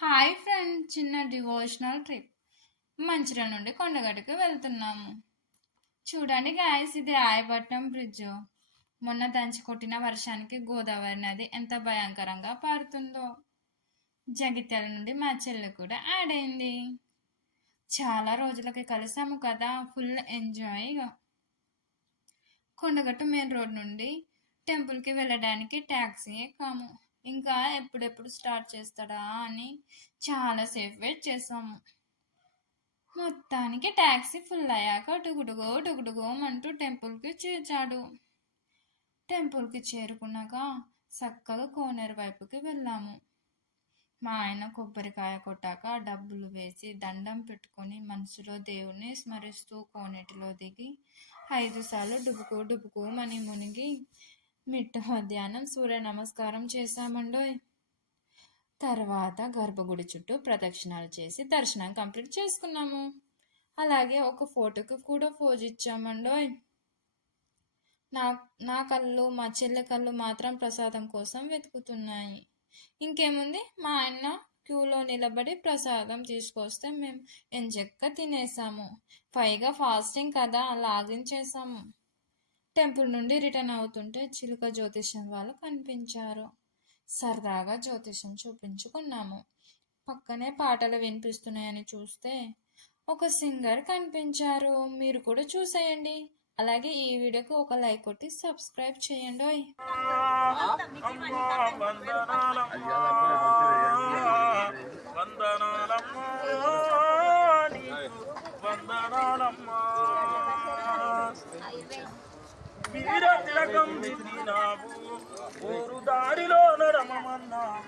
Hi friend, చిన్న devotional trip. Mancherial నుండి కొండగట్టుకు వెళ్తున్నాము. చూడండి గాయస్, ఇది రాయపట్నం బ్రిడ్జ్. మొన్న దంచి కొట్టిన వర్షానికి గోదావరి నది ఎంత భయంకరంగా పారుతుందో. జగిత్యాల నుండి మా చెల్లి కూడా యాడ్ అయింది. చాలా రోజులకి కలిసాము కదా, ఫుల్ ఎంజాయ్గా. కొండగట్టు మెయిన్ రోడ్ నుండి టెంపుల్కి వెళ్ళడానికి ట్యాక్సీ ఎక్కాము. ఇంకా ఎప్పుడెప్పుడు స్టార్ట్ చేస్తాడా అని చాలాసేపు వెయిట్ చేసాము. మొత్తానికి ట్యాక్సీ ఫుల్ అయ్యాక డుగుడుగో అంటూ టెంపుల్కి చేర్చాడు. టెంపుల్కి చేరుకున్నాక చక్కగా కోనేరు వైపుకి వెళ్ళాము. మా ఆయన కొబ్బరికాయ కొట్టాక డబ్బులు వేసి దండం పెట్టుకొని మనసులో దేవుణ్ణి స్మరిస్తూ కోనేటిలో దిగి 5 సార్లు డుబుకోమని మునిగి మిట్ట మధ్యాహ్నం సూర్య నమస్కారం చేశామండోయ్. తర్వాత గర్భగుడి చుట్టూ ప్రదక్షిణాలు చేసి దర్శనం కంప్లీట్ చేసుకున్నాము. అలాగే ఒక ఫోటోకి కూడా పోజ్ ఇచ్చామండోయ్. నా కళ్ళు, మా చెల్లె కళ్ళు మాత్రం ప్రసాదం కోసం వెతుకుతున్నాయి. ఇంకేముంది, మా ఆయన క్యూలో నిలబడి ప్రసాదం తీసుకొస్తే మేము ఎంచక్క తినేసాము. పైగా ఫాస్టింగ్ కదా, లాగిన్ చేసాము. టెంపుల్ నుండి రిటర్న్ అవుతుంటే చిలుక జ్యోతిష్యం వాళ్ళు కనిపించారు. సరదాగా జ్యోతిష్యం చూపించుకున్నాము. పక్కనే పాటలు వినిపిస్తున్నాయని చూస్తే ఒక సింగర్ కనిపించారు. మీరు కూడా చూసేయండి. అలాగే ఈ వీడియోకి ఒక లైక్ కొట్టి సబ్స్క్రైబ్ చేయండి. వీర తిలకం దిద్దినావు, ఊరు దారిలో నరమన్నావు.